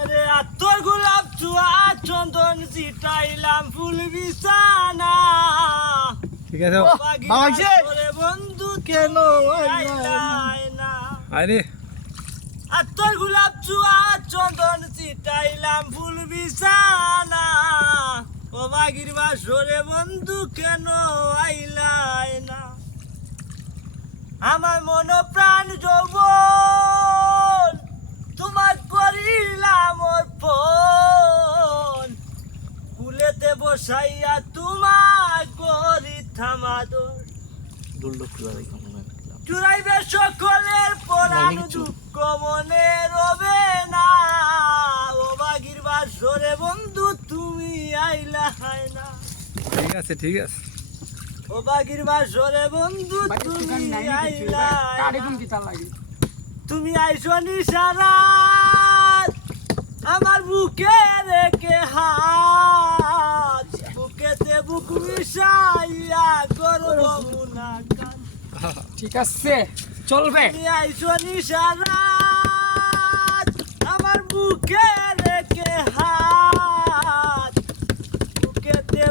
আরে আত্মর গোলাপ চুয়া চন্দন জিটাইলাম ফুল বিছানা। ঠিক আছে। বন্ধু কেন আইলাই না? আরে। আত্মর গোলাপ চুয়া চন্দন চিটাইলাম ফুল বিছানা। ও বাগির বাসরে বন্ধু কেন আইলাই না? আমার মন প্রাণ যৌবন বসাইয়া তোমার করি থামাদর। চুরাইবে সকলের পরাণ দুঃখ মনে রবে না। ও বাগির বাসরে বন্ধু তুমি আইলা হায় না। ঠিক আছে ঠিক আছে। ও বাগির বাসরে বন্ধু তুমি আইলা তুমি আইসো নিশারাত আমার বুকে রেখে হাত বুকেতে বুক মিশাইয়া করব মুনাকাত ঠিক আছে, চলবে। আমার বুকে রেখে হাত।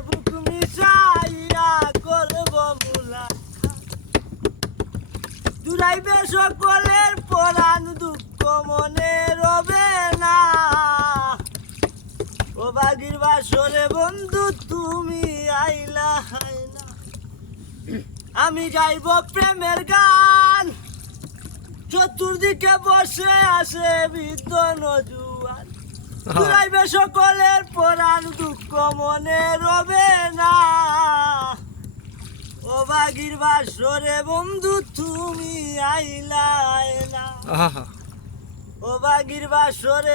বুক মিশাইয়া করব মুনাকাত দূরাইবে সকলের পরাণ দুঃখ মনে রবে না। ও বাগির বাসরে বন্ধু, তুমি আইলা হাই না। আমি গাইব প্রেমের গান। চতুর্দিকে বসে আসে বৃদ্ধ নজুয়ান। দূরাইবে সকলের পরাণ দুঃখ মনে রবে না। ও বাগির বাসরে বন্ধু তুমি আইলা না। আহা ও বাগির বাসরে